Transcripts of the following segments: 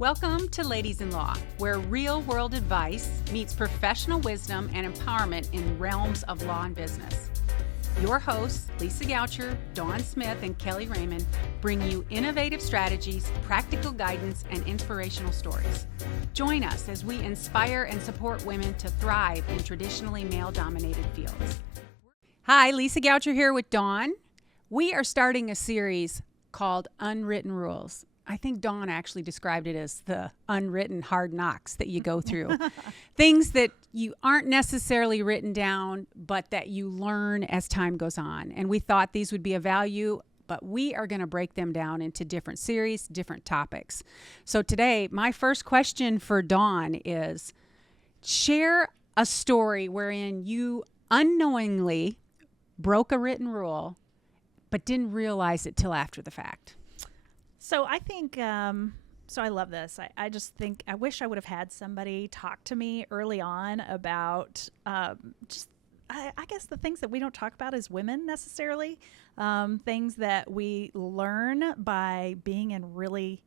Welcome to Ladies in Law, where real-world advice meets professional wisdom and empowerment in realms of law and business. Your hosts, Lisa Goucher, Dawn Smith, and Kellye Raymond, bring you innovative strategies, practical guidance, and inspirational stories. Join us as we inspire and support women to thrive in traditionally male-dominated fields. Hi, Lisa Goucher here with Dawn. We are starting a series called Unwritten Rules. I think Dawn actually described it as the unwritten hard knocks that you go through. Things that you aren't necessarily written down, but that you learn as time goes on. And we thought these would be of value, but we are going to break them down into different series, different topics. So today, my first question for Dawn is, share a story wherein you unknowingly broke a written rule, but didn't realize it till after the fact. So I think, so I love this. I just think, I wish I would have had somebody talk to me early on about I guess the things that we don't talk about as women necessarily, things that we learn by being in really,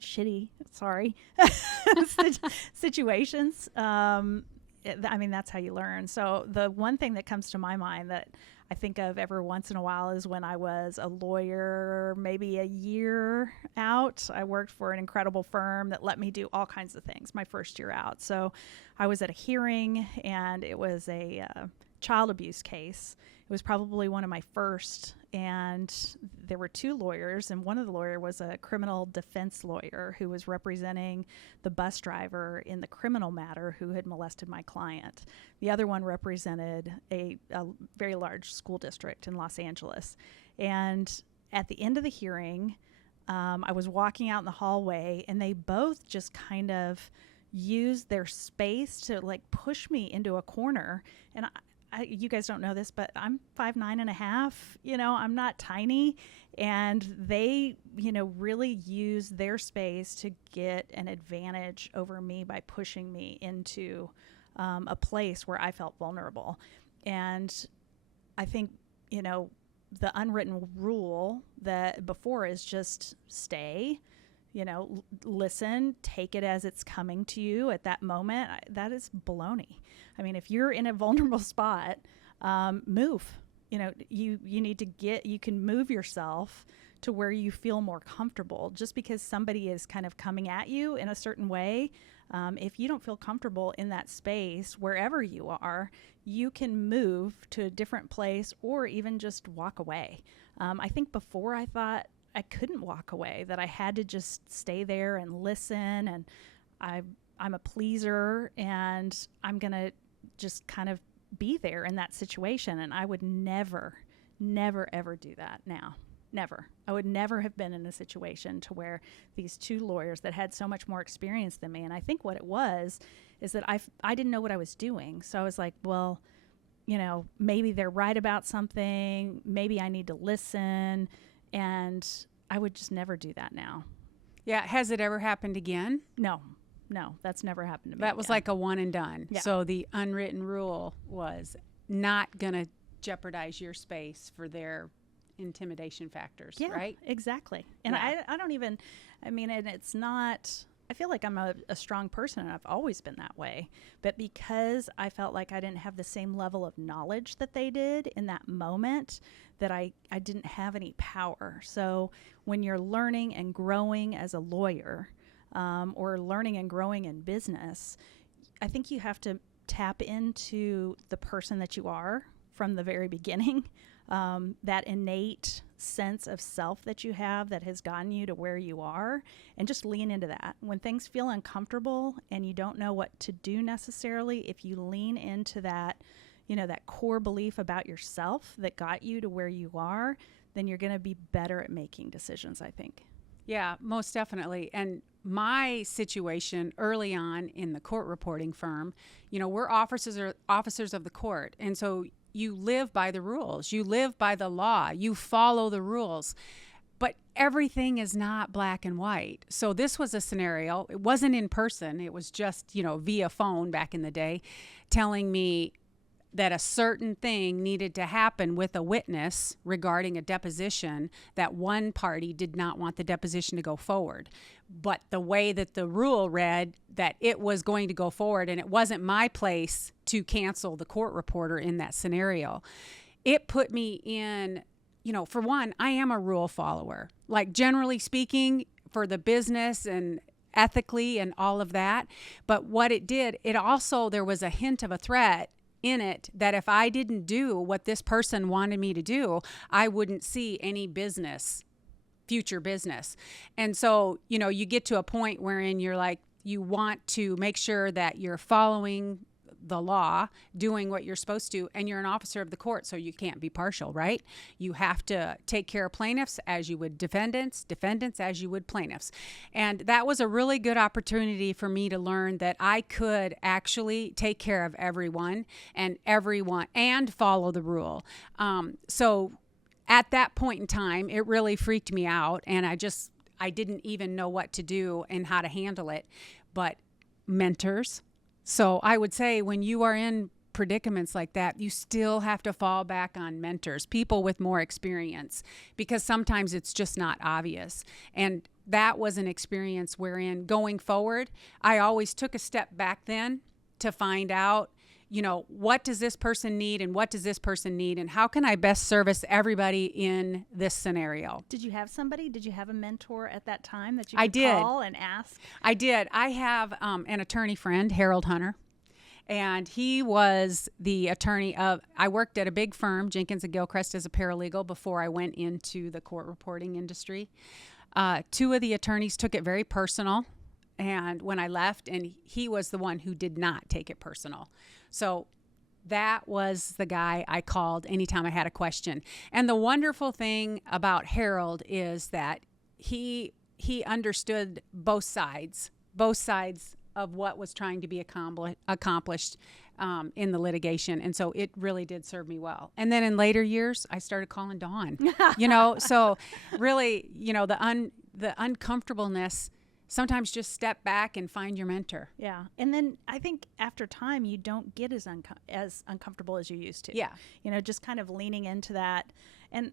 shitty, situations. That's how you learn. So the one thing that comes to my mind that I think of every once in a while is when I was a lawyer, maybe a year out. I worked for an incredible firm that let me do all kinds of things my first year out. So I was at a hearing, and it was a child abuse case. It was probably one of my first, and there were two lawyers, and one of the lawyers was a criminal defense lawyer who was representing the bus driver in the criminal matter who had molested my client. The other one represented a very large school district in Los Angeles. And at the end of the hearing, I was walking out in the hallway, and they both just kind of used their space to push me into a corner. And you guys don't know this, but I'm 5'9.5", I'm not tiny. And they, really use their space to get an advantage over me by pushing me into a place where I felt vulnerable. And I think, the unwritten rule that before is just stay, listen, take it as it's coming to you at that moment. That is baloney. I mean, if you're in a vulnerable spot, move. You need to you can move yourself to where you feel more comfortable. Just because somebody is kind of coming at you in a certain way, if you don't feel comfortable in that space, wherever you are, you can move to a different place or even just walk away. I think before I thought I couldn't walk away, that I had to just stay there and listen, and I'm a pleaser, and I'm going to just kind of be there in that situation. And I would never, ever do that now. Never. I would never have been in a situation to where these two lawyers that had so much more experience than me. And I think what it was is that I didn't know what I was doing. So I was like, well, maybe they're right about something. Maybe I need to listen. And I would just never do that now. Yeah. Has it ever happened again? No, that's never happened to me. That was like a one and done. Yeah. So the unwritten rule was not going to jeopardize your space for their intimidation factors, right? Exactly. And yeah. I don't even, and it's not, I feel like I'm a strong person, and I've always been that way. But because I felt like I didn't have the same level of knowledge that they did in that moment, that I didn't have any power. So when you're learning and growing as a lawyer, or learning and growing in business, I think you have to tap into the person that you are from the very beginning. That innate sense of self that you have that has gotten you to where you are, and just lean into that. When things feel uncomfortable and you don't know what to do necessarily, if you lean into that, that core belief about yourself that got you to where you are, then you're going to be better at making decisions, I think. Yeah, most definitely. And my situation early on in the court reporting firm, we're officers of the court. And so you live by the rules, you live by the law, you follow the rules, but everything is not black and white. So this was a scenario. It wasn't in person. It was just, via phone back in the day, telling me that a certain thing needed to happen with a witness regarding a deposition, that one party did not want the deposition to go forward. But the way that the rule read, that it was going to go forward, and it wasn't my place to cancel the court reporter in that scenario. It put me in, for one, I am a rule follower. Like, generally speaking, for the business and ethically and all of that. But what it did, there was a hint of a threat in it that if I didn't do what this person wanted me to do, I wouldn't see any future business. And so, you get to a point wherein you're like, you want to make sure that you're following the law, doing what you're supposed to, and you're an officer of the court, so you can't be partial, right? You have to take care of plaintiffs as you would defendants as you would plaintiffs. And that was a really good opportunity for me to learn that I could actually take care of everyone and follow the rule. So at that point in time, it really freaked me out, and I didn't even know what to do and how to handle it. But mentors. So I would say when you are in predicaments like that, you still have to fall back on mentors, people with more experience, because sometimes it's just not obvious. And that was an experience wherein going forward, I always took a step back then to find out, what does this person need and what does this person need and how can I best service everybody in this scenario? Did you have somebody? Did you have a mentor at that time that you could call and ask? I did. I have an attorney friend, Harold Hunter, and he was the attorney I worked at a big firm, Jenkins and Gilchrist, as a paralegal before I went into the court reporting industry. Two of the attorneys took it very personal. And when I left, and he was the one who did not take it personal. So that was the guy I called anytime I had a question. And the wonderful thing about Harold is that he understood both sides of what was trying to be accomplished in the litigation. And so it really did serve me well. And then in later years, I started calling Dawn, so really, the uncomfortableness, sometimes just step back and find your mentor. Yeah. And then I think after time, you don't get as uncomfortable as you used to. Yeah. Just kind of leaning into that. And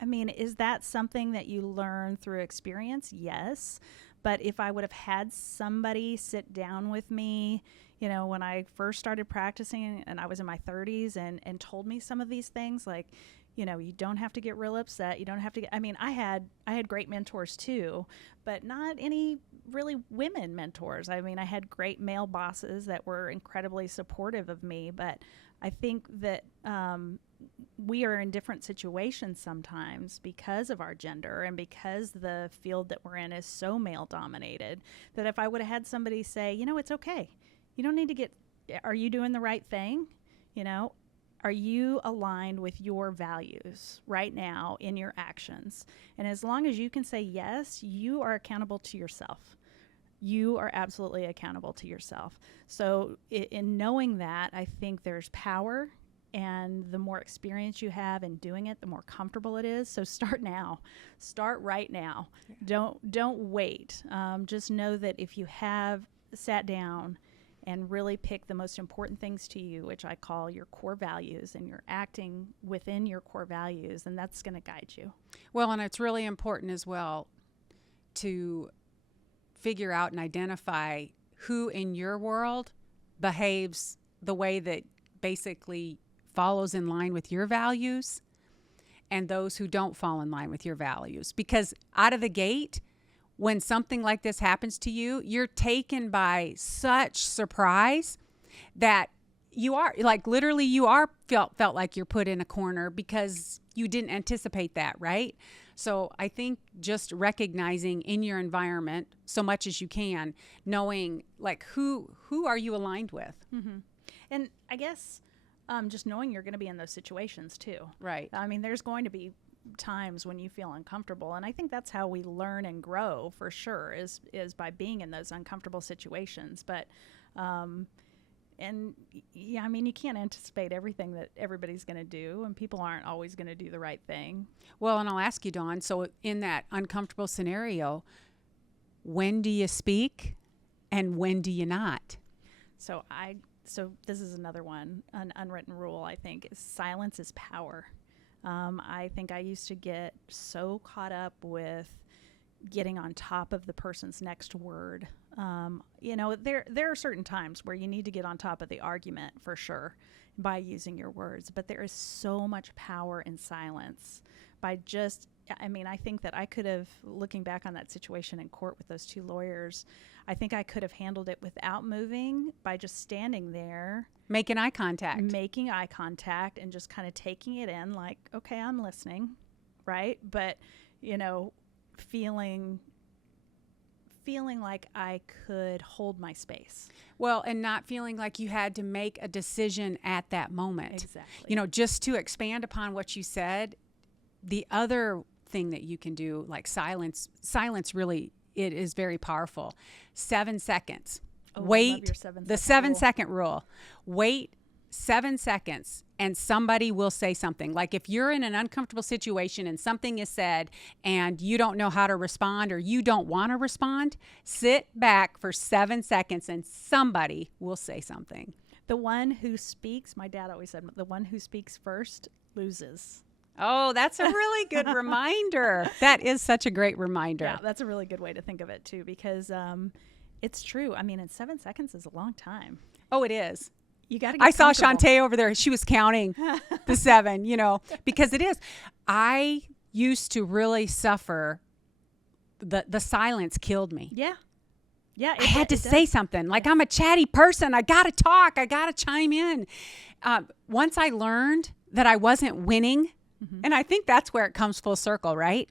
I mean, is that something that you learn through experience? Yes. But if I would have had somebody sit down with me, when I first started practicing and I was in my 30s and told me some of these things, like, you don't have to get real upset. You don't have to get, I had great mentors too, but not any really women mentors. I had great male bosses that were incredibly supportive of me, but I think that we are in different situations sometimes because of our gender and because the field that we're in is so male dominated, that if I would have had somebody say, it's okay. You don't need to are you doing the right thing? Are you aligned with your values right now in your actions? And as long as you can say yes, you are accountable to yourself. You are absolutely accountable to yourself. So in knowing that, I think there's power, and the more experience you have in doing it, the more comfortable it is. So start now. Start right now. Yeah. Don't wait. Just know that if you have sat down and really pick the most important things to you, which I call your core values, and you're acting within your core values, and that's going to guide you. Well, and it's really important as well to figure out and identify who in your world behaves the way that basically follows in line with your values and those who don't fall in line with your values. Because out of the gate, when something like this happens to you, you're taken by such surprise that you are felt like you're put in a corner because you didn't anticipate that, right? So I think just recognizing in your environment so much as you can, knowing like who are you aligned with? Mm-hmm. And I guess just knowing you're going to be in those situations too. Right. There's going to be times when you feel uncomfortable, and I think that's how we learn and grow for sure, is by being in those uncomfortable situations. But you can't anticipate everything that everybody's going to do, and people aren't always going to do the right thing. Well, and I'll ask you, Dawn, so in that uncomfortable scenario, when do you speak and when do you not? So I so this is another one, an unwritten rule, I think, is silence is power. I think I used to get so caught up with getting on top of the person's next word. There are certain times where you need to get on top of the argument for sure by using your words, but there is so much power in silence by just, I think that I could have, looking back on that situation in court with those two lawyers, I think I could have handled it without moving by just standing there. Making eye contact. And just kind of taking it in like, okay, I'm listening, right? But, feeling like I could hold my space. Well, and not feeling like you had to make a decision at that moment. Exactly. Just to expand upon what you said, the other thing that you can do, like silence really, it is very powerful. 7 seconds. Wait, I love your the 7-second rule. Wait 7 seconds and somebody will say something. Like if you're in an uncomfortable situation and something is said and you don't know how to respond or you don't want to respond, sit back for 7 seconds and somebody will say something. The one who speaks, my dad always said, the one who speaks first loses. Oh, that's a really good reminder. That is such a great reminder. Yeah, that's a really good way to think of it too, because it's true. And 7 seconds is a long time. Oh, it is. You got to get I saw comfortable. Shantae over there. She was counting the 7, because it is. I used to really suffer. The silence killed me. Yeah. Yeah. I had to say something. Like I'm a chatty person. I got to talk. I got to chime in. Once I learned that I wasn't winning, and I think that's where it comes full circle, right?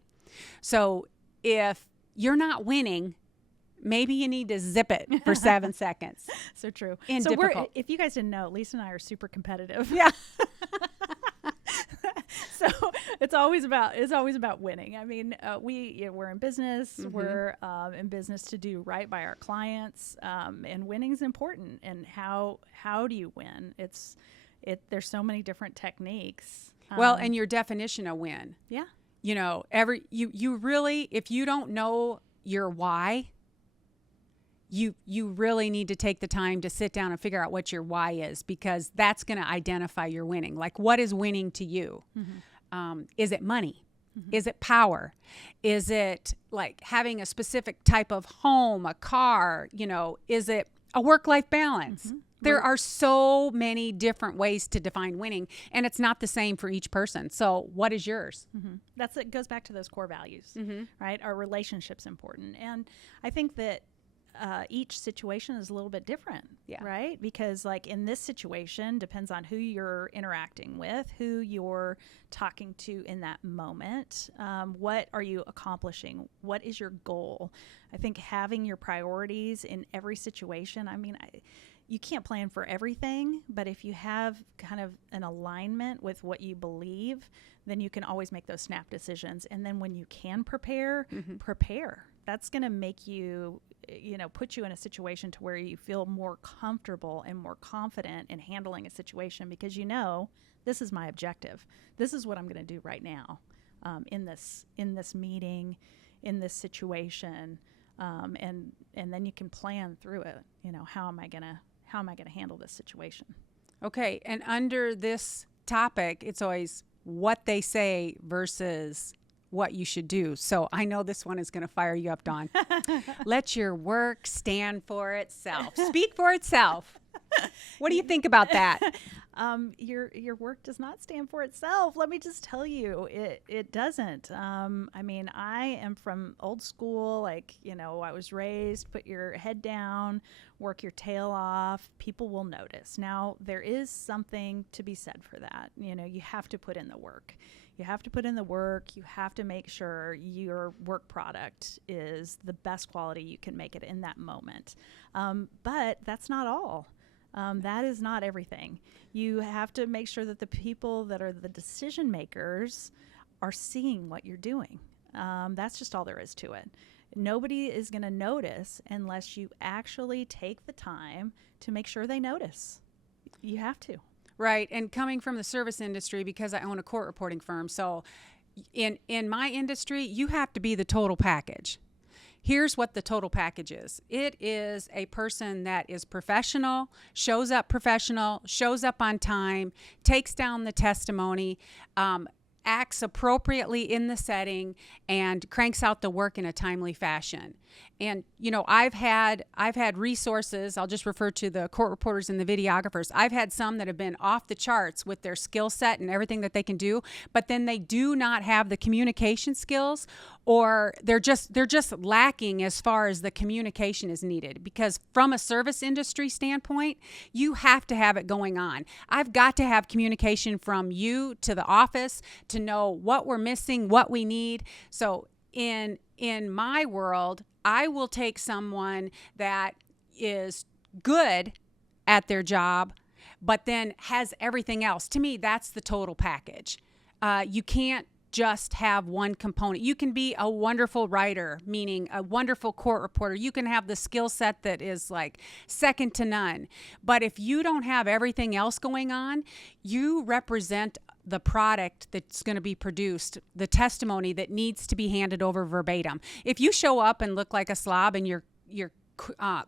So if you're not winning, maybe you need to zip it for 7 seconds. So true. And so difficult. If you guys didn't know, Lisa and I are super competitive. Yeah. So it's always about winning. We're in business. We're in business to do right by our clients, and winning is important. And how do you win? There's so many different techniques. Well, and your definition of win. Yeah. You really, if you don't know your why, you really need to take the time to sit down and figure out what your why is, because that's going to identify your winning. Like, what is winning to you? Is it money? Is it power? Is it like having a specific type of home, a car? Is it a work-life balance? There are so many different ways to define winning, and it's not the same for each person. So what is yours? It goes back to those core values, right? Our relationship's important. And I think that each situation is a little bit different, right? Because like in this situation, depends on who you're interacting with, who you're talking to in that moment. What are you accomplishing? What is your goal? I think having your priorities in every situation, you can't plan for everything, but if you have kind of an alignment with what you believe, then you can always make those snap decisions. And then when you can prepare. That's going to make you, put you in a situation to where you feel more comfortable and more confident in handling a situation, because this is my objective. This is what I'm going to do right now, in this meeting, in this situation, and then you can plan through it. How am I going to handle this situation? Okay. And under this topic, it's always what they say versus what you should do. So I know this one is going to fire you up, Dawn. Let your work stand for itself. Speak for itself. What do you think about that? Your work does not stand for itself. Let me just tell you, it doesn't. I am from old school. I was raised, put your head down, work your tail off. People will notice. Now, there is something to be said for that. You have to put in the work. You have to put in the work. You have to make sure your work product is the best quality you can make it in that moment. But that's not all. That is not everything. You have to make sure that the people that are the decision makers are seeing what you're doing. That's just all there is to it. Nobody is going to notice unless you actually take the time to make sure they notice. You have to. Right. And coming from the service industry, because I own a court reporting firm, so in my industry, you have to be the total package. Here's what the total package is. It is a person that is professional, shows up on time, takes down the testimony, acts appropriately in the setting, and cranks out the work in a timely fashion. And, you know, I've had resources. I'll just refer to the court reporters and the videographers. I've had some that have been off the charts with their skill set and everything that they can do, but then they do not have the communication skills, or they're just lacking as far as the communication is needed. Because from a service industry standpoint, you have to have it going on. I've got to have communication from you to the office to know what we're missing, what we need. So in my world, I will take someone that is good at their job, but then has everything else. To me, that's the total package. You can't just have one component. You can be a wonderful writer, meaning a wonderful court reporter. You can have the skill set that is like second to none. But if you don't have everything else going on, you represent the product that's going to be produced, the testimony that needs to be handed over verbatim. If you show up and look like a slob and your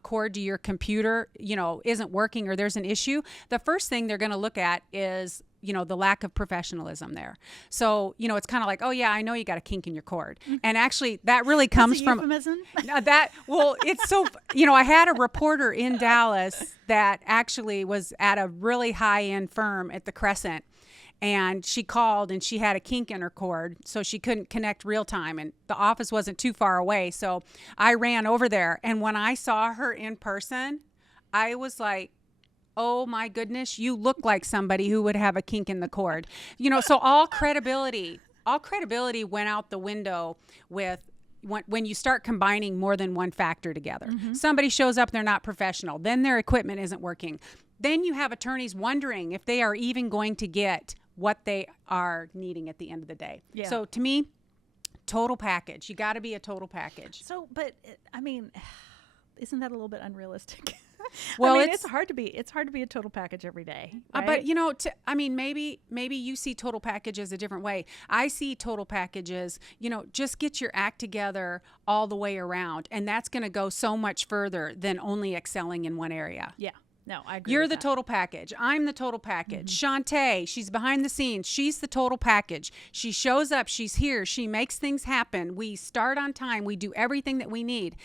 cord to your computer, you know, isn't working, or there's an issue, the first thing they're going to look at is, you know, the lack of professionalism there. So, you know, it's kind of like, oh yeah, I know you got a kink in your cord. And actually that really comes from euphemism. It's so, you know, I had a reporter in Dallas that actually was at a really high-end firm at the Crescent. And she called and she had a kink in her cord, so she couldn't connect real time, and the office wasn't too far away. So I ran over there, and when I saw her in person, I was like, oh my goodness, you look like somebody who would have a kink in the cord. You know, so all credibility went out the window with when you start combining more than one factor together. Mm-hmm. Somebody shows up, they're not professional, then their equipment isn't working. Then you have attorneys wondering if they are even going to get what they are needing at the end of the day. Yeah. So to me, total package. You got to be a total package. So, but I mean, isn't that a little bit unrealistic? Well, I mean, it's hard to be a total package every day. Right? But you know, maybe you see total package as a different way. I see total packages, you know, just get your act together all the way around, and that's going to go so much further than only excelling in one area. Yeah. No, I agree. You're with the that. total package. I'm the total package. Shantae, she's behind the scenes. She's the total package. She shows up. She's here. She makes things happen. We start on time. We do everything that we need.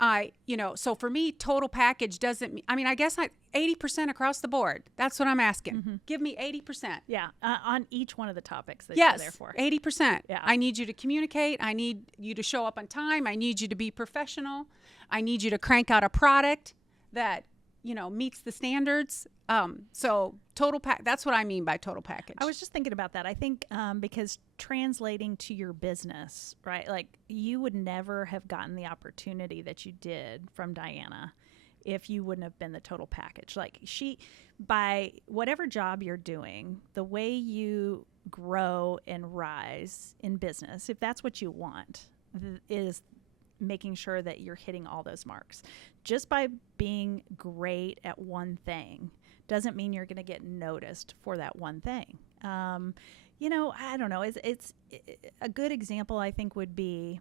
So for me, total package doesn't, I guess 80% across the board. That's what I'm asking. Mm-hmm. Give me 80%. Yeah. On each one of the topics that you're there for. 80%. Yeah. I need you to communicate. I need you to show up on time. I need you to be professional. I need you to crank out a product that, you know, meets the standards. So that's what I mean by total package. I was just thinking about that. I think because translating to your business, right? Like, you would never have gotten the opportunity that you did from Diana if you wouldn't have been the total package. Like, by whatever job you're doing, the way you grow and rise in business, if that's what you want, is making sure that you're hitting all those marks. Just by being great at one thing doesn't mean you're going to get noticed for that one thing. You know, I don't know. It's a good example, I think, would be,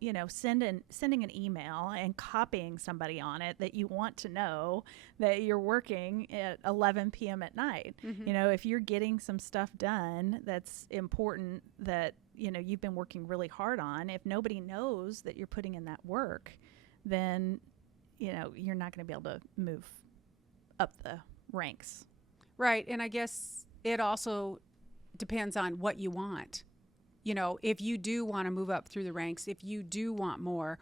you know, sending an email and copying somebody on it that you want to know that you're working at 11 p.m. at night. Mm-hmm. You know, if you're getting some stuff done that's important that, you know, you've been working really hard on, if nobody knows that you're putting in that work, then, you know, you're not going to be able to move up the ranks. Right. And I guess it also depends on what you want. You know, if you do want to move up through the ranks, if you do want more,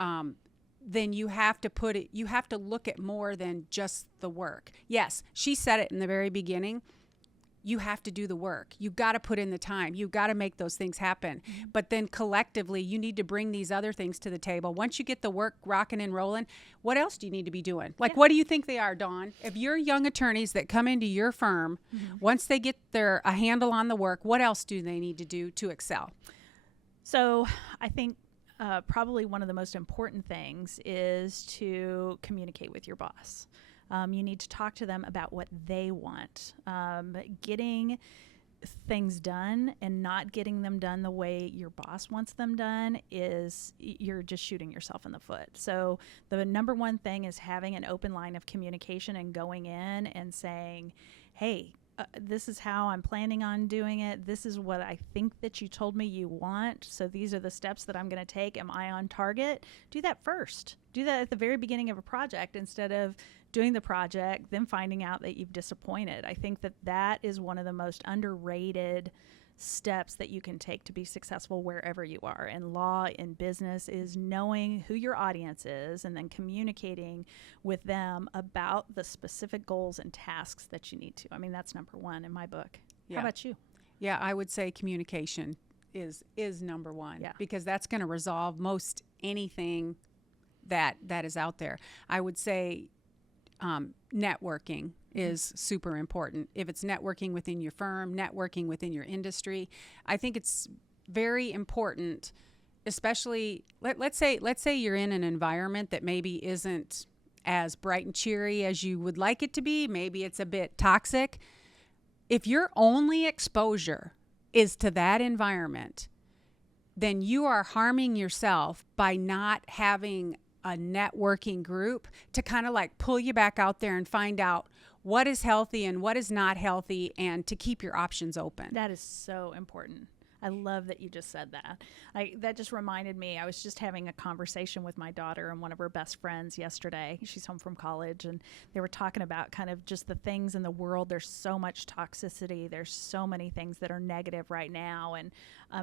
then you have to look at more than just the work. Yes, she said it in the very beginning. You have to do the work. You've got to put in the time. You've got to make those things happen. Mm-hmm. But then collectively, you need to bring these other things to the table. Once you get the work rocking and rolling, what else do you need to be doing? Like, what do you think they are, Dawn? If you're young attorneys that come into your firm, once they get a handle on the work, what else do they need to do to excel? So I think probably one of the most important things is to communicate with your boss. You need to talk to them about what they want. Getting things done and not getting them done the way your boss wants them done is you're just shooting yourself in the foot. So the number one thing is having an open line of communication and going in and saying, hey, this is how I'm planning on doing it. This is what I think that you told me you want. So these are the steps that I'm going to take. Am I on target? Do that first. Do that at the very beginning of a project instead of doing the project, then finding out that you've disappointed. I think that that is one of the most underrated steps that you can take to be successful wherever you are. In law, in business, is knowing who your audience is and then communicating with them about the specific goals and tasks that you need to. I mean, that's number one in my book. Yeah. How about you? Yeah, I would say communication is number one, because that's going to resolve most anything that is out there. I would say networking is super important. If it's networking within your firm, networking within your industry, I think it's very important, especially let's say you're in an environment that maybe isn't as bright and cheery as you would like it to be. Maybe it's a bit toxic. If your only exposure is to that environment, then you are harming yourself by not having a networking group to kind of like pull you back out there and find out what is healthy and what is not healthy, and to keep your options open. That is so important. I love that you just said that. That just reminded me, I was just having a conversation with my daughter and one of her best friends yesterday. She's home from college, and they were talking about kind of just the things in the world. There's so much toxicity. There's so many things that are negative right now, and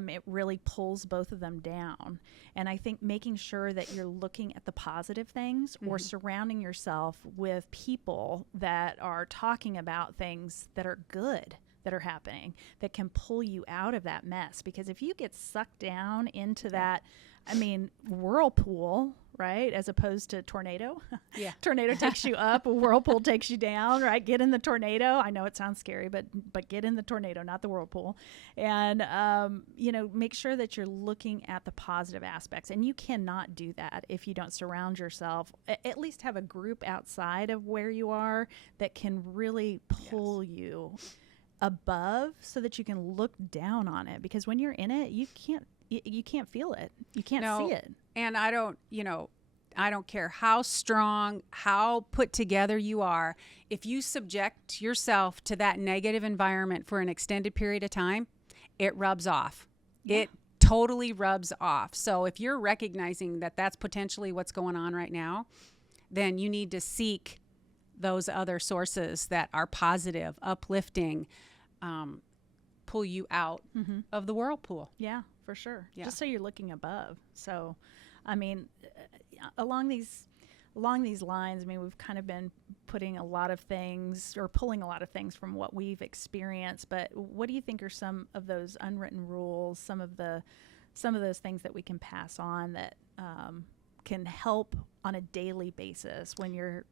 it really pulls both of them down. And I think making sure that you're looking at the positive things, or surrounding yourself with people that are talking about things that are good, that are happening, that can pull you out of that mess. Because if you get sucked down into that, I mean, whirlpool, right, as opposed to tornado. Yeah. Tornado takes you up, a whirlpool takes you down, right? Get in the tornado. I know it sounds scary, but get in the tornado, not the whirlpool. And, make sure that you're looking at the positive aspects. And you cannot do that if you don't surround yourself, at least have a group outside of where you are that can really pull you above, so that you can look down on it. Because when you're in it, you can't feel it. You can't see it. And I don't care how strong, how put together you are, if you subject yourself to that negative environment for an extended period of time, it rubs off. Yeah. It totally rubs off. So if you're recognizing that that's potentially what's going on right now, then you need to seek those other sources that are positive, uplifting, pull you out of the whirlpool. Yeah, for sure. Yeah. Just so you're looking above. So, I mean, along these lines, I mean, we've kind of been putting a lot of things, or pulling a lot of things from what we've experienced. But what do you think are some of those unwritten rules, some of those things that we can pass on that can help on a daily basis when you're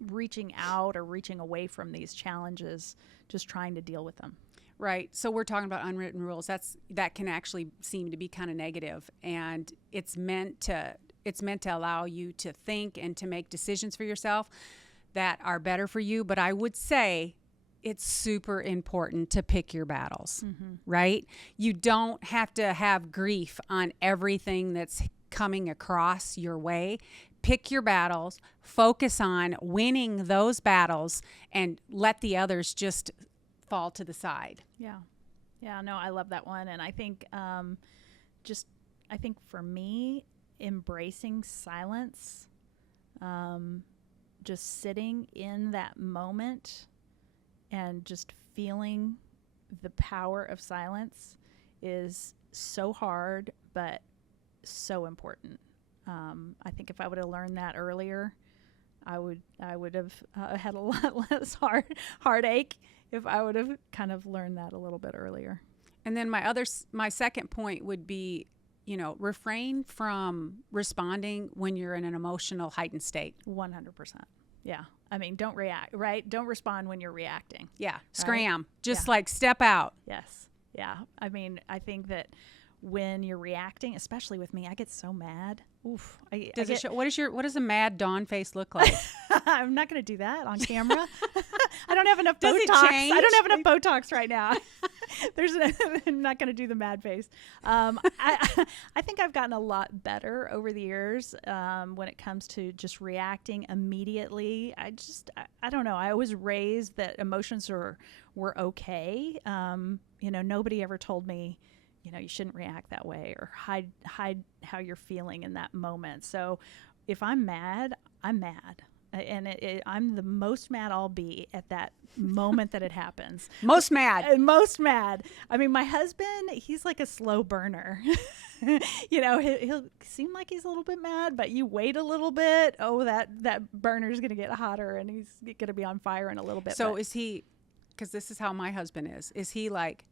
reaching out or reaching away from these challenges, just trying to deal with them? Right. So we're talking about unwritten rules. That can actually seem to be kind of negative, and it's meant to allow you to think and to make decisions for yourself that are better for you. But I would say it's super important to pick your battles, right? You don't have to have grief on everything that's coming across your way. Pick your battles, focus on winning those battles, and let the others just fall to the side. Yeah, no, I love that one. And I think I think for me, embracing silence, just sitting in that moment and just feeling the power of silence is so hard, but so important. I think if I would have learned that earlier, I would have had a lot less heartache if I would have kind of learned that a little bit earlier. And then my second point would be, refrain from responding when you're in an emotional heightened state. 100%. Yeah. I mean, don't react, right? Don't respond when you're reacting. Yeah. Right? Scram. Just like step out. Yes. Yeah. I mean, I think that when you're reacting, especially with me, I get so mad. Oof. What does a mad Dawn face look like? I'm not going to do that on camera. I don't have enough Does Botox. it change? I don't have enough Botox right now. I'm not going to do the mad face. I think I've gotten a lot better over the years when it comes to just reacting immediately. I don't know. I was raised that emotions were okay. Nobody ever told me, you shouldn't react that way or hide how you're feeling in that moment. So if I'm mad, I'm mad. And I'm the most mad I'll be at that moment that it happens. Most mad. Most mad. I mean, my husband, he's like a slow burner. He'll seem like he's a little bit mad, but you wait a little bit. Oh, that burner's going to get hotter and he's going to be on fire in a little bit. So is he, because this is how my husband is he like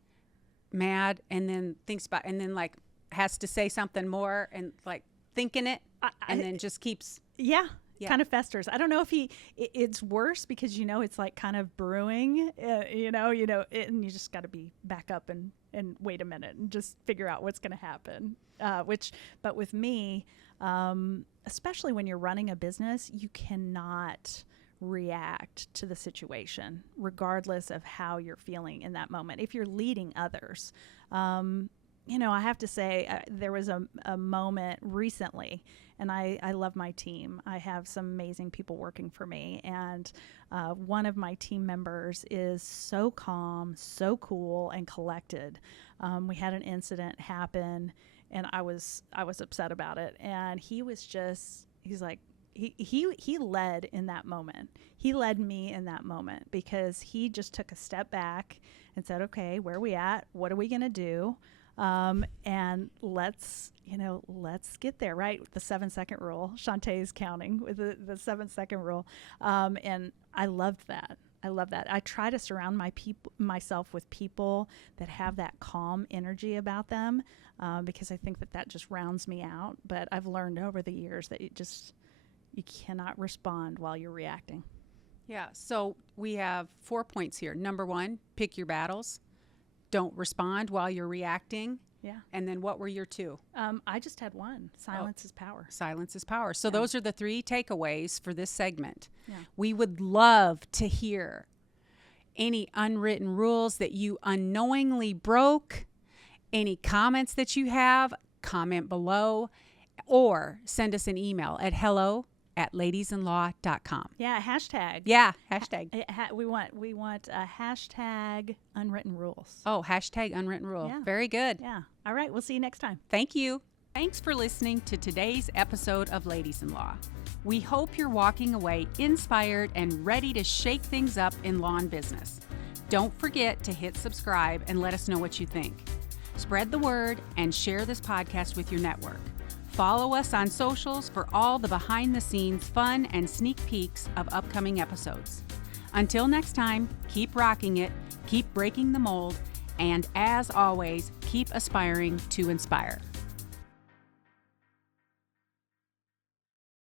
mad and then thinks about, and then like has to say something more and like thinking it and then just keeps. Yeah. Kind of festers. I don't know if it's worse because, it's like kind of brewing, and you just got to be back up and wait a minute and just figure out what's going to happen. But with me, especially when you're running a business, you cannot react to the situation regardless of how you're feeling in that moment. If you're leading others, I have to say there was a moment recently, and I love my team. I have some amazing people working for me, and one of my team members is so calm, so cool, and collected. We had an incident happen, and I was upset about it, and he's like, he led in that moment. He led me in that moment because he just took a step back and said, okay, where are we at? What are we going to do? And let's get there, right? The 7-second rule. Shantae is counting with the 7-second rule. And I loved that. I try to surround myself with people that have that calm energy about them, because I think that just rounds me out. But I've learned over the years that you cannot respond while you're reacting. Yeah. So we have 4 points here. Number 1, pick your battles. Don't respond while you're reacting. Yeah. And then what were your 2? I just had 1. Silence is power. Silence is power. So those are the 3 takeaways for this segment. Yeah. We would love to hear any unwritten rules that you unknowingly broke, any comments that you have, comment below, or send us an email at hello@ladiesinlaw.com. Yeah, hashtag. Yeah, hashtag. We want a hashtag unwritten rules. Oh, hashtag unwritten rule. Yeah. Very good. Yeah. All right. We'll see you next time. Thank you. Thanks for listening to today's episode of Ladies in Law. We hope you're walking away inspired and ready to shake things up in law and business. Don't forget to hit subscribe and let us know what you think. Spread the word and share this podcast with your network. Follow us on socials for all the behind-the-scenes fun and sneak peeks of upcoming episodes. Until next time, keep rocking it, keep breaking the mold, and as always, keep aspiring to inspire.